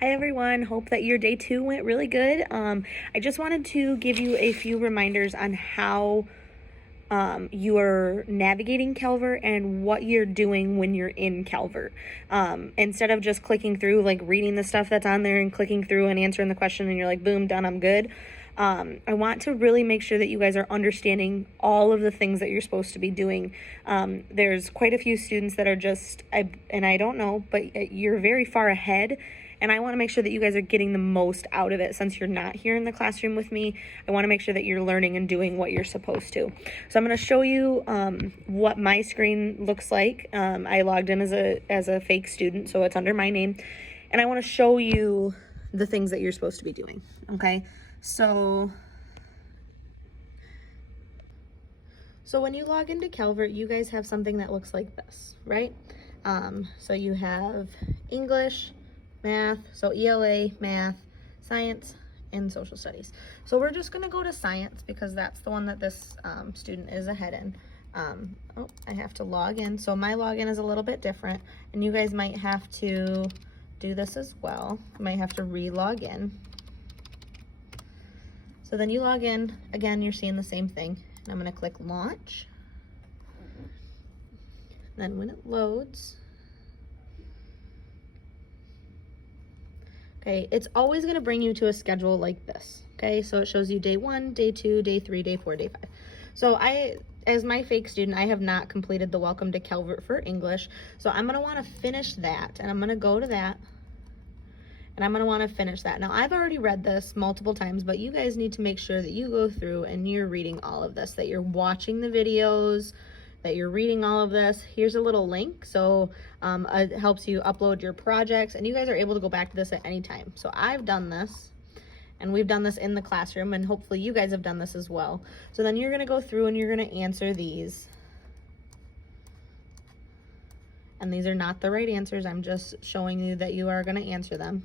Hi everyone, hope that your day 2 went really good. I just wanted to give you a few reminders on how you are navigating Calvert and what you're doing when you're in Calvert. Instead of just clicking through, like reading the stuff that's on there and clicking through and answering the question and you're like, boom, done, I'm good. I want to really make sure that you guys are understanding all of the things that you're supposed to be doing. There's quite a few students that are just, I don't know, but you're very far ahead. And I want to make sure that you guys are getting the most out of it. Since you're not here in the classroom with me, I want to make sure that you're learning and doing what you're supposed to. So I'm going to show you what my screen looks like. I logged in as a fake student, so it's under my name. And I want to show you the things that you're supposed to be doing, okay? So when you log into Calvert, you guys have something that looks like this, right? So you have English, math, so ELA, math, science, and social studies. So we're just gonna go to science because that's the one that this student is ahead in. I have to log in. So my login is a little bit different, and you guys might have to do this as well. You might have to re-log in. So then you log in, again, you're seeing the same thing. And I'm gonna click launch. Then when it loads, okay, it's always gonna bring you to a schedule like this, okay? So it shows you day 1, day 2, day 3, day 4, day 5. So as my fake student, I have not completed the Welcome to Calvert for English. So I'm gonna wanna finish that, and I'm gonna go to that, and I'm gonna wanna finish that. Now, I've already read this multiple times, but you guys need to make sure that you go through and you're reading all of this, that you're watching the videos, that you're reading all of this. Here's a little link, so it helps you upload your projects, and you guys are able to go back to this at any time. So I've done this, and we've done this in the classroom, and hopefully you guys have done this as well. So then you're gonna go through and you're gonna answer these. And these are not the right answers, I'm just showing you that you are gonna answer them.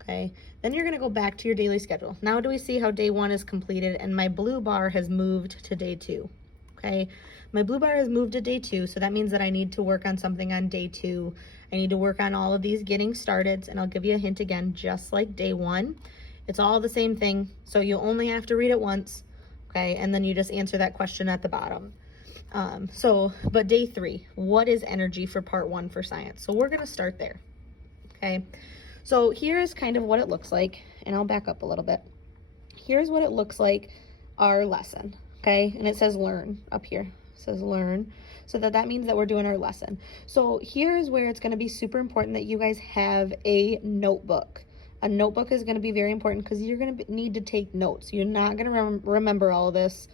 Okay, then you're gonna go back to your daily schedule. Now do we see how day 1 is completed and my blue bar has moved to day 2? Okay, my blue bar has moved to day 2, so that means that I need to work on something on day 2. I need to work on all of these getting started, and I'll give you a hint again, just like day 1. It's all the same thing, so you only have to read it once, okay, and then you just answer that question at the bottom. But day 3, what is energy for part 1 for science? So we're gonna start there, okay? So here is kind of what it looks like, and I'll back up a little bit. Here's what it looks like, our lesson, okay? And it says learn up here, it says learn. So that means that we're doing our lesson. So here's where it's gonna be super important that you guys have a notebook. A notebook is gonna be very important because you're gonna need to take notes. You're not gonna remember all of this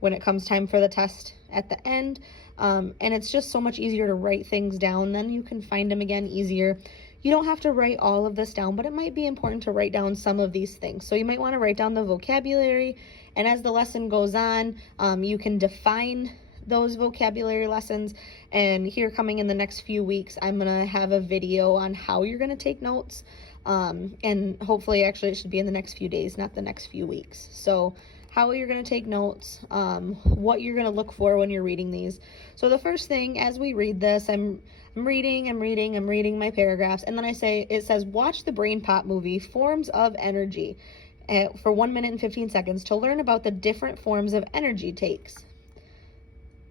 when it comes time for the test at the end. And it's just so much easier to write things down, then you can find them again easier. You don't have to write all of this down, but it might be important to write down some of these things. So you might want to write down the vocabulary, and as the lesson goes on, you can define those vocabulary lessons. And here, coming in the next few weeks, I'm gonna have a video on how you're gonna take notes, and hopefully, actually, it should be in the next few days, not the next few weeks. So how you're going to take notes, what you're going to look for when you're reading these. So the first thing, as we read this, I'm reading my paragraphs, and then it says, watch the Brain Pop movie, Forms of Energy, for 1 minute and 15 seconds to learn about the different forms of energy takes.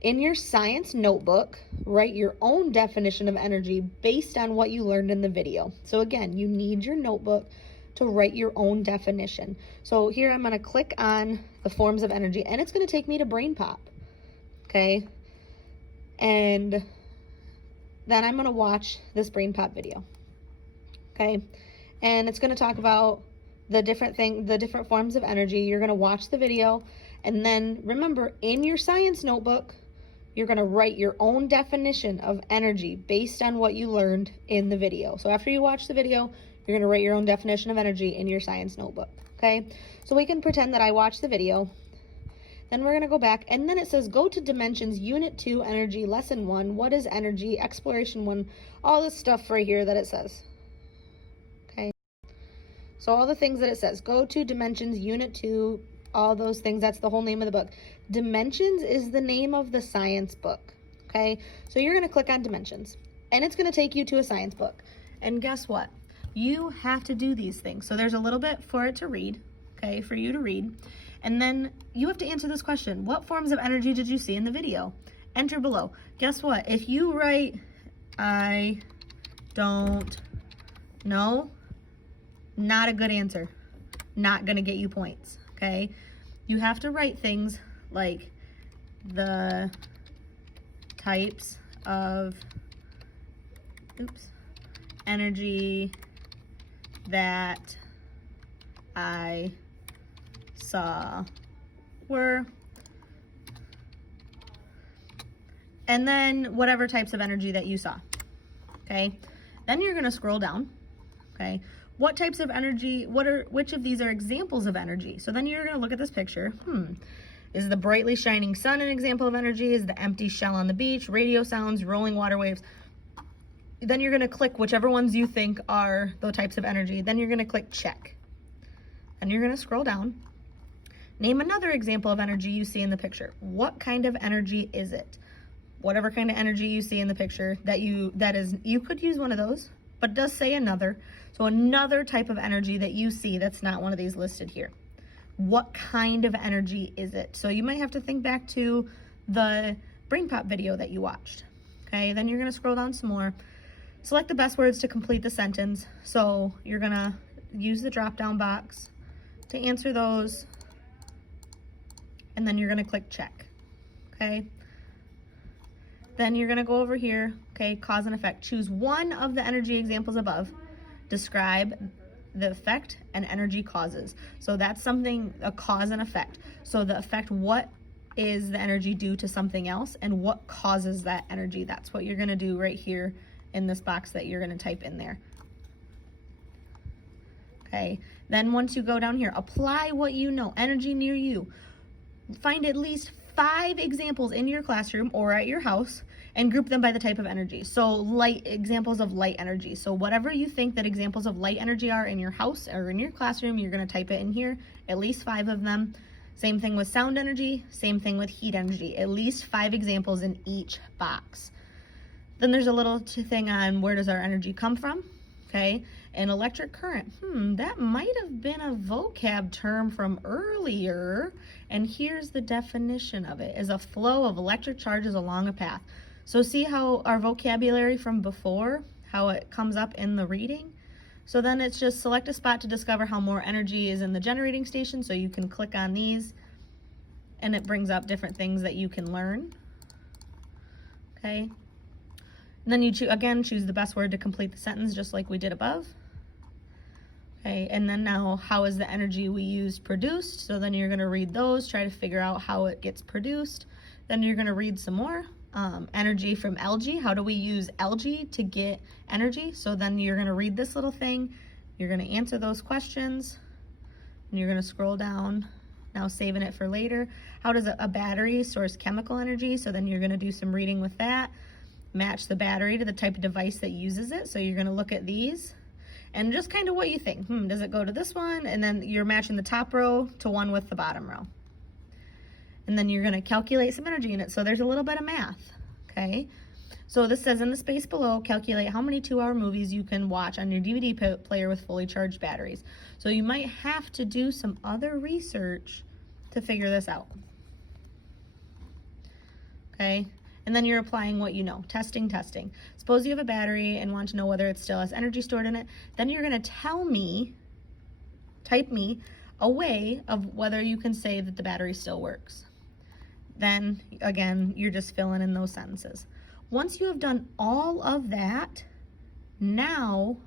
In your science notebook, write your own definition of energy based on what you learned in the video. So again, you need your notebook to write your own definition. So here I'm going to click on the forms of energy, and it's going to take me to Brain Pop, okay? And then I'm going to watch this Brain Pop video, okay? And it's going to talk about the different forms of energy. You're going to watch the video, and then remember, in your science notebook, you're going to write your own definition of energy based on what you learned in the video. So after you watch the video, you're going to write your own definition of energy in your science notebook, okay? So we can pretend that I watched the video. Then we're going to go back, and then it says, go to Dimensions, Unit 2, Energy, Lesson 1. What is energy? Exploration 1. All this stuff right here that it says, okay? So all the things that it says. Go to Dimensions, Unit 2, all those things. That's the whole name of the book. Dimensions is the name of the science book, okay? So you're going to click on Dimensions, and it's going to take you to a science book. And guess what? You have to do these things. So there's a little bit for it to read, okay, for you to read. And then you have to answer this question. What forms of energy did you see in the video? Enter below. Guess what? If you write, I don't know, not a good answer. Not gonna get you points, okay? You have to write things like the types of, energy that I saw were, and then whatever types of energy that you saw, okay? Then you're gonna scroll down, okay? What types of energy, which of these are examples of energy? So then you're gonna look at this picture. Is the brightly shining sun an example of energy? Is the empty shell on the beach, radio sounds, rolling water waves? Then you're gonna click whichever ones you think are the types of energy. Then you're gonna click check. And you're gonna scroll down. Name another example of energy you see in the picture. What kind of energy is it? Whatever kind of energy you see in the picture you could use one of those, but it does say another. So another type of energy that you see that's not one of these listed here. What kind of energy is it? So you might have to think back to the Brain Pop video that you watched. Okay, then you're gonna scroll down some more. Select the best words to complete the sentence. So you're gonna use the drop-down box to answer those, and then you're gonna click check, okay? Then you're gonna go over here, okay, cause and effect. Choose one of the energy examples above. Describe the effect and energy causes. So that's something, a cause and effect. So the effect, what is the energy due to something else, and what causes that energy? That's what you're gonna do right here in this box that you're gonna type in there. Okay, then once you go down here, apply what you know, energy near you. Find at least 5 examples in your classroom or at your house and group them by the type of energy. So light, examples of light energy. So whatever you think that examples of light energy are in your house or in your classroom, you're gonna type it in here, at least 5 of them. Same thing with sound energy, same thing with heat energy, at least 5 examples in each box. Then there's a little thing on where does our energy come from, okay? An electric current, that might have been a vocab term from earlier, and here's the definition of it, is a flow of electric charges along a path. So see how our vocabulary from before, how it comes up in the reading? So then it's just select a spot to discover how more energy is in the generating station, so you can click on these, and it brings up different things that you can learn, okay? And then you choose the best word to complete the sentence, just like we did above. Okay, and then now, how is the energy we used produced? So then you're gonna read those, try to figure out how it gets produced. Then you're gonna read some more. Energy from algae, how do we use algae to get energy? So then you're gonna read this little thing, you're gonna answer those questions, and you're gonna scroll down, now saving it for later. How does a battery source chemical energy? So then you're gonna do some reading with that. Match the battery to the type of device that uses it. So you're gonna look at these and just kind of what you think. Does it go to this one? And then you're matching the top row to one with the bottom row. And then you're gonna calculate some energy in it. So there's a little bit of math, okay? So this says in the space below, calculate how many 2-hour movies you can watch on your DVD player with fully charged batteries. So you might have to do some other research to figure this out, okay? And then you're applying what you know, testing. Suppose you have a battery and want to know whether it still has energy stored in it. Then you're gonna type me a way of whether you can say that the battery still works. Then again, you're just filling in those sentences. Once you have done all of that, now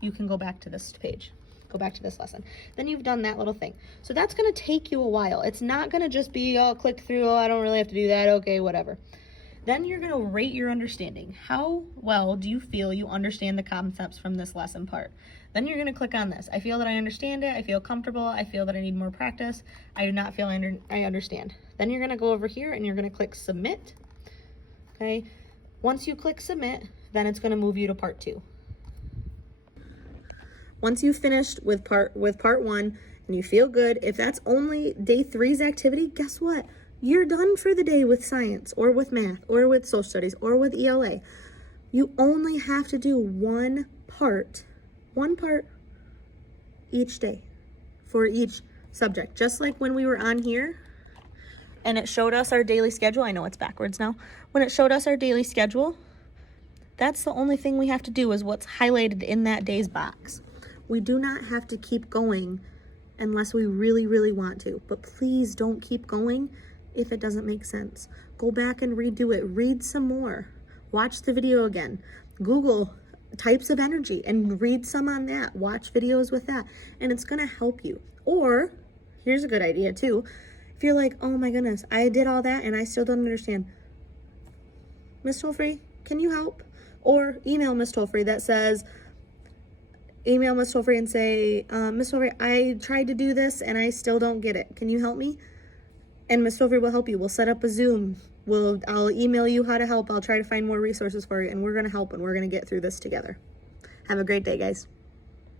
you can go back to this page. Go back to this lesson. Then you've done that little thing. So that's gonna take you a while. It's not gonna just be, oh, click through, oh, I don't really have to do that, okay, whatever. Then you're gonna rate your understanding. How well do you feel you understand the concepts from this lesson part? Then you're gonna click on this. I feel that I understand it, I feel comfortable, I feel that I need more practice, I do not feel I understand. Then you're gonna go over here and you're gonna click submit, okay? Once you click submit, then it's gonna move you to part 2. Once you've finished with part 1 and you feel good, if that's only day 3's activity, guess what? You're done for the day with science or with math or with social studies or with ELA. You only have to do one part 1 part each day for each subject. Just like when we were on here and it showed us our daily schedule. I know it's backwards now. When it showed us our daily schedule, that's the only thing we have to do is what's highlighted in that day's box. We do not have to keep going unless we really, really want to. But please don't keep going if it doesn't make sense. Go back and redo it. Read some more. Watch the video again. Google types of energy and read some on that. Watch videos with that. And it's going to help you. Or, here's a good idea too. If you're like, oh my goodness, I did all that and I still don't understand. Miss Tollfree, can you help? Or email Miss Tollfree that says, email Miss Tollfree and say, Miss Tollfree, I tried to do this and I still don't get it. Can you help me? And Miss Tollfree will help you. We'll set up a Zoom. I'll email you how to help. I'll try to find more resources for you, and we're going to help, and we're going to get through this together. Have a great day, guys.